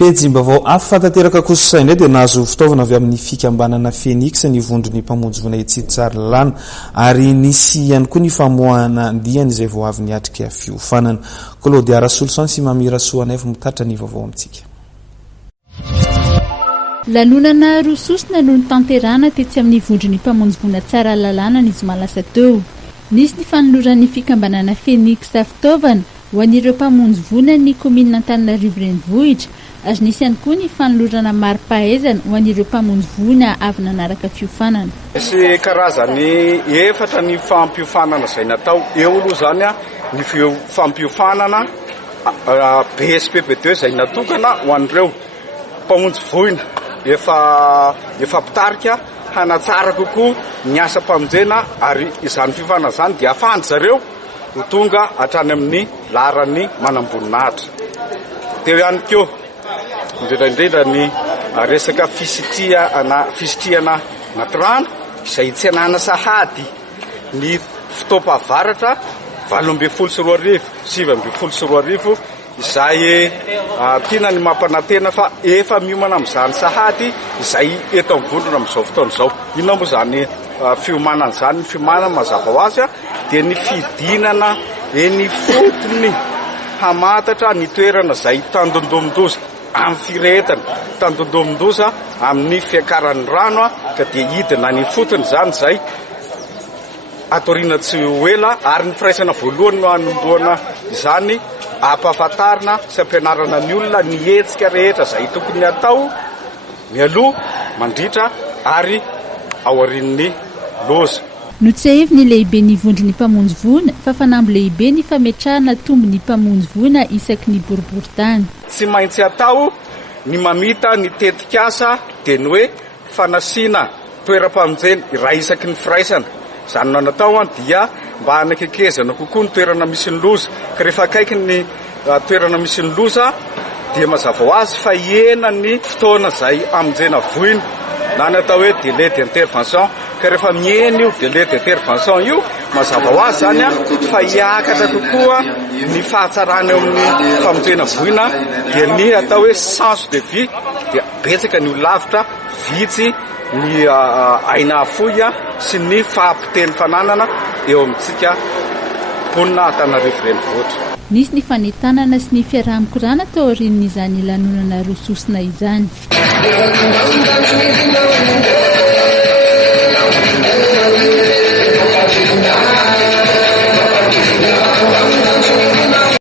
Pejim-baovao afatanteraka kosa indray dia nahazo fitaovana avy amin'ny fikambanana Phoenix ny vondrony mpamonjy vona tsara lalàna ary nisy ihany koa ny famoahana andiany izay vao avy niatrika fiofanana. Claude Arasolson sy Mamira Soanev mitatra ny vaovao amintsika. Lanonana rososina no tanterana tetsy amin'ny vondrony mpamonjy vona tsara lalàna ny zoma lasa teo. Nisy ny fanoloran'ny fikambanana Phoenix fitaovana ho an'ireo mpamonjy vona ny komina Antananarivo renivohitra ary nisy ihany koa ny fanolorana mari-pahaizana ho an'ireo mpamonjy vona avy nanaraka fiofanana. Misy karazany efatra ny fampiofanana izay natao. Eo aloha zany ny fampiofanana BSPP2 izay natokana ho an'ireo mpamonjy voina efa pitarika hanatsara kokoa ny asa mpamonjena ary izany fiofanana zany dia ahafahan'ny zareo ho tonga hatrany amin'ny laharany manam-boninahitra. Teo ihany koa indrindra ny resaka fisitriana natrano izay tsy anana sahady ny fotoam-pahavaratra 8 sy 7 izay tiana ny mampanantena fa efa miomana amin'izany sahady izay eto amin'ny vondrona amin'izao fotoana izao. Inona moa zany fiomanana izany? Ny fiomanana mazava ho azy dia ny fidinana eny fotony hamantatra ny toerana izay tandondomin-doza amin'ny firehetana, tandondomin-doza amin'ny fiakaran'ny rano ka dia hidina ny fotony zany izay atoriana tsy ela ary ny firaisana voalohany no hanomboana izany ampahafantarina sy ampianarana ny olona ny hetsika rehetra izay tokony atao mialoha mandritra ary aorian'ny loza. Notsehivy ny lehibe ny vondrony mpamonjy vona fa fanamby lehibe ny fametrahana tombony mpamonjy vona isaky ny boriboritany. Tsy maintsy atao ny mamita ny tetikasa dia ny hoe fanasiana toeram-pamonjena iray isaky ny firaisana. Izany natao dia mba hanakekezana kokoa ny toerana misy ny loza ka rehefa akaiky ny toerana misy ny loza dia mazava ho azy fa ena ny fotoana izay amonjena voina na natao hoe délai d'intervention ka rehefa miena io délai d'intervention io mazava ho azy zany fa hiakatra kokoa ny fahatsarana eo amin'ny famonjena voina dia ny atao hoe sens de vie dia betsaka ny lavitra vitsy ny aina afoya sy ny fahampiteny fananana eo amintsika mponina Antananarivo renivohitra. Nisy ny fanetanana sy ny fiaraha-mikorana tao aorian'izany lanonana rososina izany.